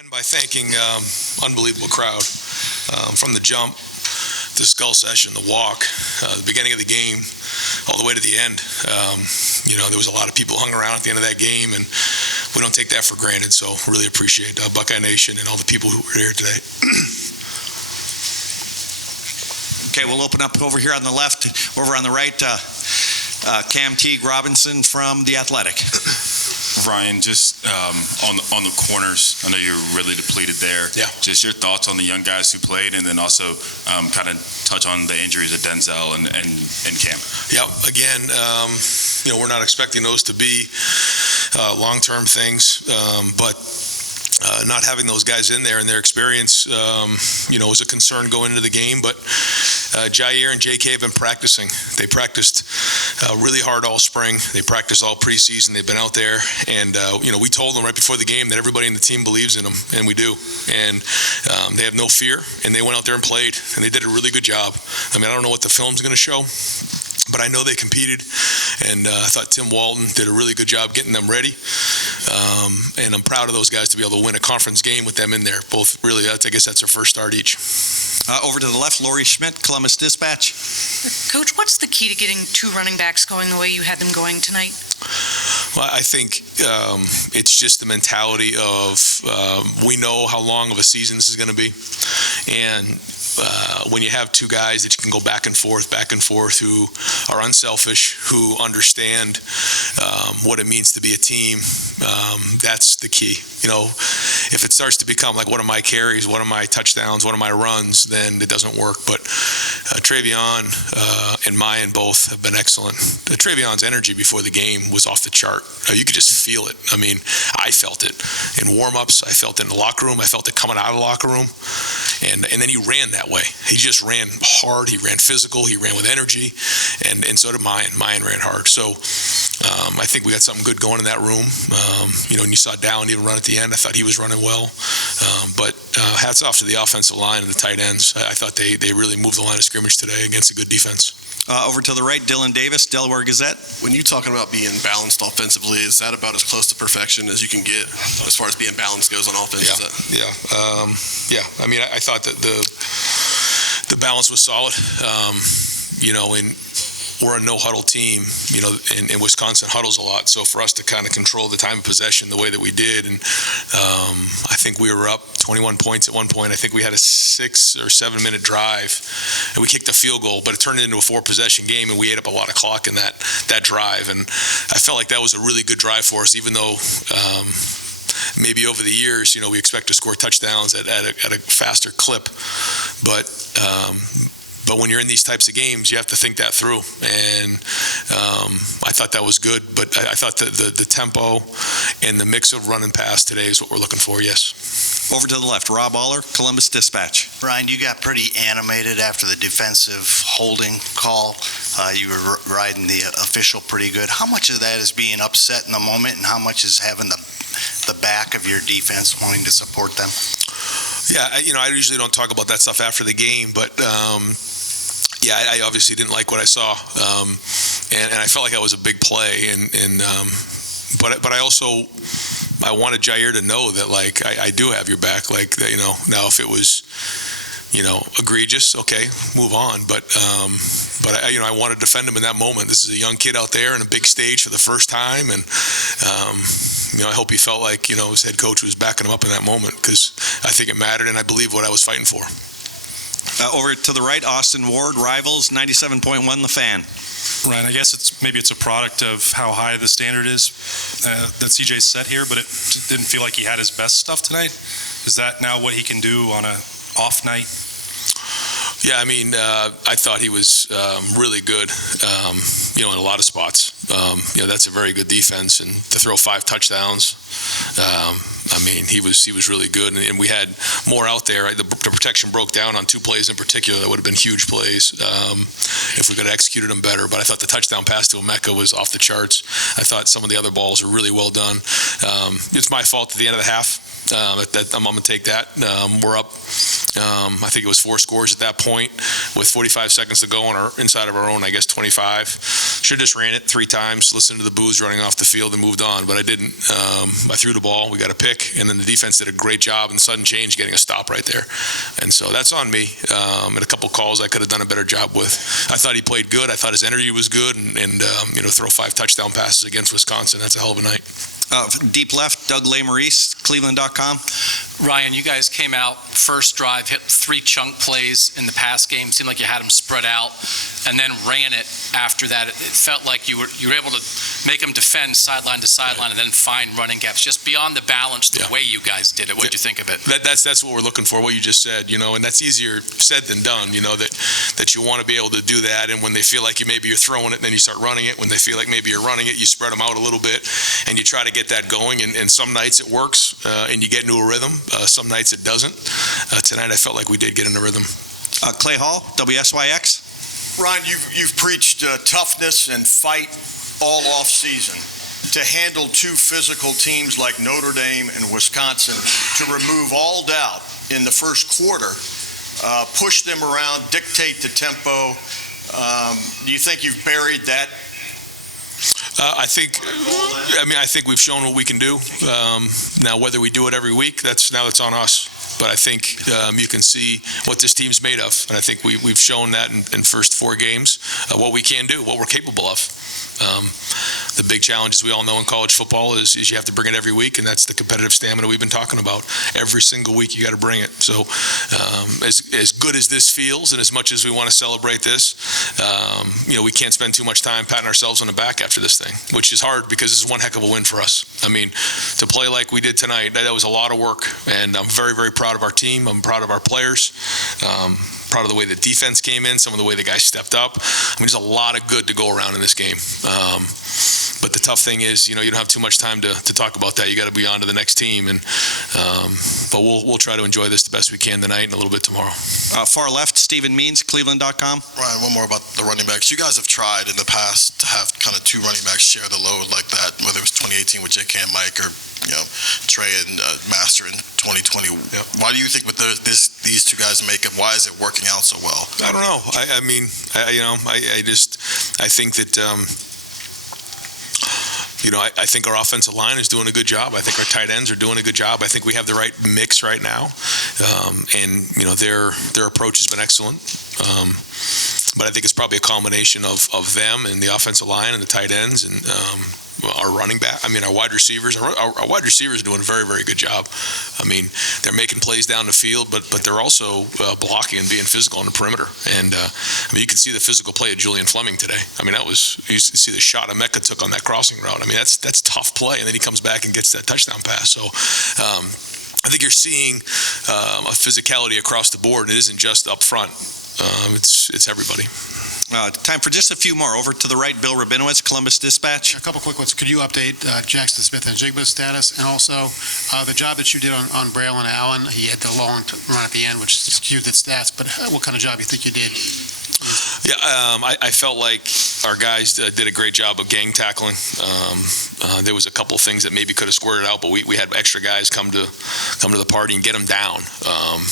And by thanking unbelievable crowd from the jump, the skull session, the walk, the beginning of the game, all the way to the end. There was a lot of people hung around at the end of that game, and we don't take that for granted. So really appreciate Buckeye Nation and all the people who were here today. Okay, we'll open up over here on the left. Over on the right, Cam Teague Robinson from The Athletic. Ryan, just on the corners, I know you're really depleted there. Yeah. Just your thoughts on the young guys who played, and then also kind of touch on the injuries of Denzel and Cam. Yeah, again, we're not expecting those to be long-term things, but not having those guys in there and their experience, was a concern going into the game. But Jair and JK have been practicing. They practiced really hard all spring. They practiced all preseason. They've been out there, and we told them right before the game that everybody in the team believes in them, and we do. And they have no fear, and they went out there and played, and they did a really good job. I mean, I don't know what the film's going to show, but I know they competed, and I thought Tim Walton did a really good job getting them ready. And I'm proud of those guys to be able to win a conference game with them in there. Both really, I guess that's their first start each. Over to the left, Lori Schmidt, Columbus Dispatch. Coach, what's the key to getting two running backs going the way you had them going tonight? Well, I think it's just the mentality of we know how long of a season this is going to be. And when you have two guys that you can go back and forth, who are unselfish, who understand what it means to be a team, that's the key. If it starts to become like, what are my carries, what are my touchdowns, what are my runs, then it doesn't work. But Travion and Miyan both have been excellent. Travion's energy before the game was off the chart. You could just feel it. I mean, I felt it in warm-ups. I felt it in the locker room. I felt it coming out of the locker room. And then he ran that way. He just ran hard. He ran physical. He ran with energy. And so did Miyan. Miyan ran hard. So I think we got something good going in that room. When you saw Dallin even run at the end, I thought he was running well. But hats off to the offensive line and the tight ends. I thought they really moved the line of scrimmage today against a good defense. Over to the right, Dylan Davis, Delaware Gazette. When you're talking about being balanced offensively, is that about as close to perfection as you can get as far as being balanced goes on offense? Yeah. I mean, I thought that the balance was solid. We're a no-huddle team, and Wisconsin huddles a lot. So for us to kind of control the time of possession the way that we did, and I think we were up 21 points at one point. I think we had a 6 or 7 minute drive, and we kicked a field goal, but it turned into a 4-possession game, and we ate up a lot of clock in that drive. And I felt like that was a really good drive for us, even though maybe over the years, we expect to score touchdowns at a faster clip. But when you're in these types of games, you have to think that through. And I thought that was good. But I thought the tempo and the mix of run and pass today is what we're looking for, yes. Over to the left, Rob Aller, Columbus Dispatch. Ryan, you got pretty animated after the defensive holding call. You were riding the official pretty good. How much of that is being upset in the moment, and how much is having the back of your defense wanting to support them? Yeah, I usually don't talk about that stuff after the game, but I obviously didn't like what I saw, and I felt like that was a big play, but I also wanted Jair to know that, like, I do have your back, like, now if it was egregious, okay, move on, but I want to defend him in that moment. This is a young kid out there in a big stage for the first time, and I hope he felt like his head coach was backing him up in that moment, because I think it mattered, and I believe what I was fighting for. Over to the right, Austin Ward, Rivals, 97.1 The Fan. Ryan, I guess maybe it's a product of how high the standard is that CJ set here, but it didn't feel like he had his best stuff tonight. Is that now what he can do on a off night? Yeah, I mean, I thought he was really good, in a lot of spots. That's a very good defense, and to throw 5 touchdowns, he was really good, and we had more out there. The protection broke down on 2 plays in particular that would have been huge plays if we could have executed them better. But I thought the touchdown pass to Emeka was off the charts. I thought some of the other balls were really well done. It's my fault at the end of the half. I'm going to take that. We're up. I think it was 4 scores at that point with 45 seconds to go inside of our own, 25. Should have just ran it 3 times, listened to the boos running off the field and moved on, but I didn't. I threw the ball, we got a pick, and then the defense did a great job in sudden change getting a stop right there. And so that's on me. And a couple calls I could have done a better job with. I thought he played good. I thought his energy was good, and throw 5 touchdown passes against Wisconsin, that's a hell of a night. Deep left, Doug LeMaurice, Cleveland.com. Ryan, you guys came out first drive, hit 3 chunk plays in the pass game. Seemed like you had them spread out, and then ran it after that. It felt like you were able to make them defend sideline to sideline and then find running gaps. Just beyond the balance, the way you guys did it. What did you think of it? That's what we're looking for. What you just said, and that's easier said than done. That you want to be able to do that, and when they feel like maybe you're throwing it, then you start running it. When they feel like maybe you're running it, you spread them out a little bit, and you try to get that going. And some nights it works, and you get into a rhythm. Some nights it doesn't. Tonight I felt like we did get in a rhythm. Clay Hall, WSYX. Ryan, you've preached toughness and fight all off season. To handle 2 physical teams like Notre Dame and Wisconsin, to remove all doubt in the first quarter, push them around, dictate the tempo. Do you think you've buried that? I think we've shown what we can do. Now, whether we do it every week, that's on us. But I think you can see what this team's made of, and I think we've shown that in first 4 games what we can do, what we're capable of. The big challenge, as we all know in college football, is you have to bring it every week, and that's the competitive stamina we've been talking about. Every single week, you got to bring it. So, as good as this feels, and as much as we want to celebrate this, we can't spend too much time patting ourselves on the back after this thing, which is hard because this is one heck of a win for us. I mean, to play like we did tonight, that was a lot of work, and I'm very, very proud of our team. I'm proud of our players. Proud of the way the defense came in, some of the way the guys stepped up. I mean, there's a lot of good to go around in this game. But the tough thing is, you don't have too much time to talk about that. You got to be on to the next team, but we'll try to enjoy this the best we can tonight and a little bit tomorrow. Far left, Stephen Means, Cleveland.com. Ryan, one more about the running backs. You guys have tried in the past to have kind of 2 running backs share the load like that, whether it was 2018 with Jake and Mike or Trey and Master in 2020. Yep. Why do you think with these 2 guys make it? Why is it working out so well? I don't know. I think that. I think our offensive line is doing a good job. I think our tight ends are doing a good job. I think we have the right mix right now, and their approach has been excellent. But I think it's probably a combination of them and the offensive line and the tight ends and our running back. Our wide receivers. Our wide receivers are doing a very, very good job. They're making plays down the field, but they're also blocking and being physical on the perimeter. And you can see the physical play of Julian Fleming today. You see the shot Emeka took on that crossing route. That's tough play, and then he comes back and gets that touchdown pass. So. I think you're seeing a physicality across the board. It isn't just up front. It's everybody. Time for just a few more. Over to the right, Bill Rabinowitz, Columbus Dispatch. A couple quick ones. Could you update Jackson Smith and Jigba's status? And also, the job that you did on Braylon Allen, he had the long run at the end, which skewed the stats, but what kind of job you think you did? Yeah, I felt like our guys did a great job of gang tackling. There was a couple of things that maybe could have squared it out, but we had extra guys come to the party and get him down.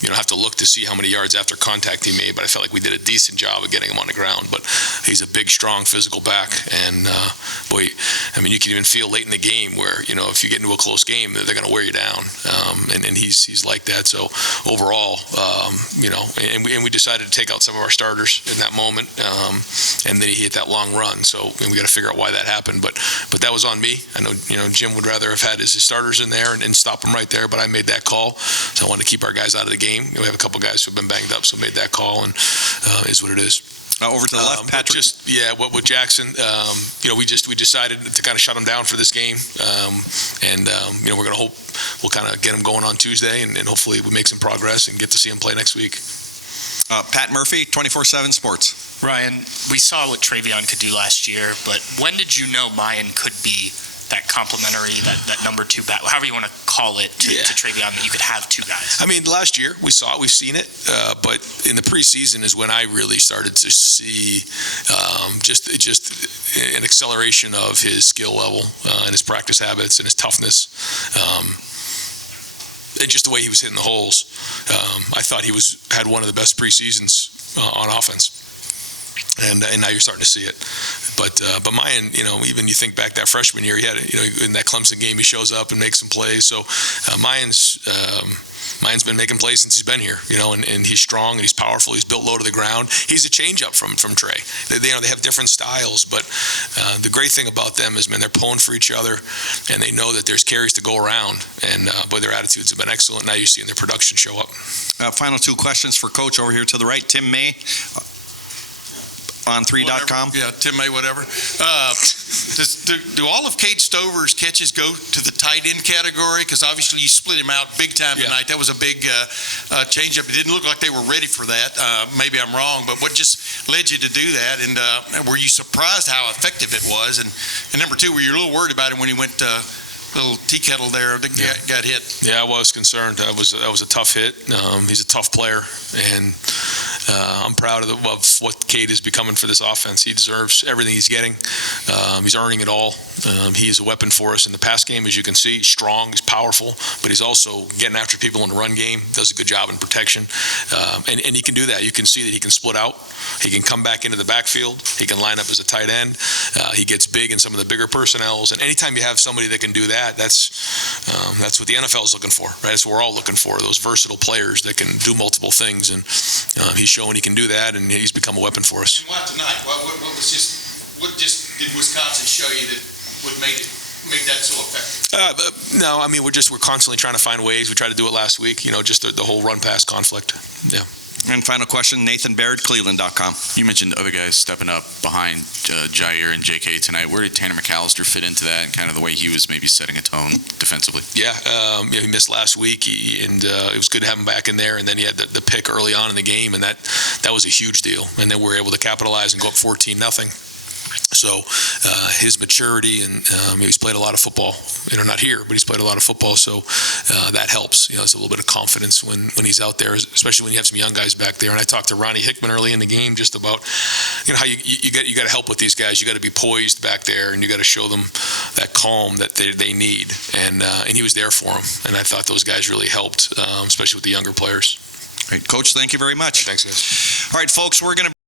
You don't have to look to see how many yards after contact he made, but I felt like we did a decent job of getting him on the ground. But he's a big, strong, physical back, and you can even feel late in the game where if you get into a close game, they're going to wear you down, and he's like that. So overall, and we decided to take out some of our starters in that moment, and then he hit that long run. So we got to figure out why that happened, but that was on me. I know Jim would rather have had his starters in there and stop them right there, but I made that call. So I wanted to keep our guys out of the game. We have a couple guys who've been banged up, so made that call, and is what it is. Over to the left, Patrick. With Jackson, we decided to kind of shut him down for this game, and we're going to hope we'll kind of get him going on Tuesday, and hopefully we make some progress and get to see him play next week. Pat Murphy, 24/7 Sports. Ryan, we saw what Travion could do last year, but when did you know Miyan could be that complementary, that number 2 back, however you want to call it, to Travion, that you could have 2 guys? Last year we saw it, we've seen it, but in the preseason is when I really started to see just an acceleration of his skill level and his practice habits and his toughness. And just the way he was hitting the holes. I thought he had one of the best preseasons on offense. And now you're starting to see it. But Miyan, even you think back that freshman year, he had, in that Clemson game, he shows up and makes some plays. So Miyan's been making plays since he's been here, and he's strong and he's powerful. He's built low to the ground. He's a change-up from Trey. They have different styles, but the great thing about them is, man, they're pulling for each other, and they know that there's carries to go around. And boy, their attitudes have been excellent. Now you're seeing their production show up. Final two questions for Coach over here to the right. Tim May, on3.com. Yeah, Tim May, whatever. Do all of Cade Stover's catches go to the tight end category? Because obviously you split him out big time tonight. That was a big change-up. It didn't look like they were ready for that. Maybe I'm wrong, but what just led you to do that? And were you surprised how effective it was? And number two, were you a little worried about him when he went little tea kettle there that got hit? Yeah, I was concerned. That was a tough hit. He's a tough player, and I'm proud of what Cade is becoming for this offense. He deserves everything he's getting. He's earning it all. He's a weapon for us in the pass game, as you can see. He's strong, he's powerful, but he's also getting after people in the run game, does a good job in protection. And he can do that. You can see that he can split out. He can come back into the backfield. He can line up as a tight end. He gets big in some of the bigger personnels. And anytime you have somebody that can do that, that's what the NFL is looking for, right? That's what we're all looking for, those versatile players that can do multiple things. And he's showing he can do that, and he's become a weapon for us. And what tonight? What did Wisconsin show you that would make that so effective? No, I mean, we're constantly trying to find ways. We tried to do it last week, just the whole run-pass conflict. Yeah. And final question, Nathan Baird, Cleveland.com. You mentioned other guys stepping up behind Jair and JK tonight. Where did Tanner McAllister fit into that, and kind of the way he was maybe setting a tone defensively? Yeah, he missed last week, and it was good to have him back in there. And then he had the pick early on in the game, and that was a huge deal. And then we were able to capitalize and go up 14-0. So his maturity, and he's played a lot of football. Not here, but he's played a lot of football. So that helps. It's a little bit of confidence when he's out there, especially when you have some young guys back there. And I talked to Ronnie Hickman early in the game just about how you got to help with these guys. You got to be poised back there, and you got to show them that calm that they need. And he was there for them. And I thought those guys really helped, especially with the younger players. Great, Coach. Thank you very much. Thanks, guys. All right, folks, we're going to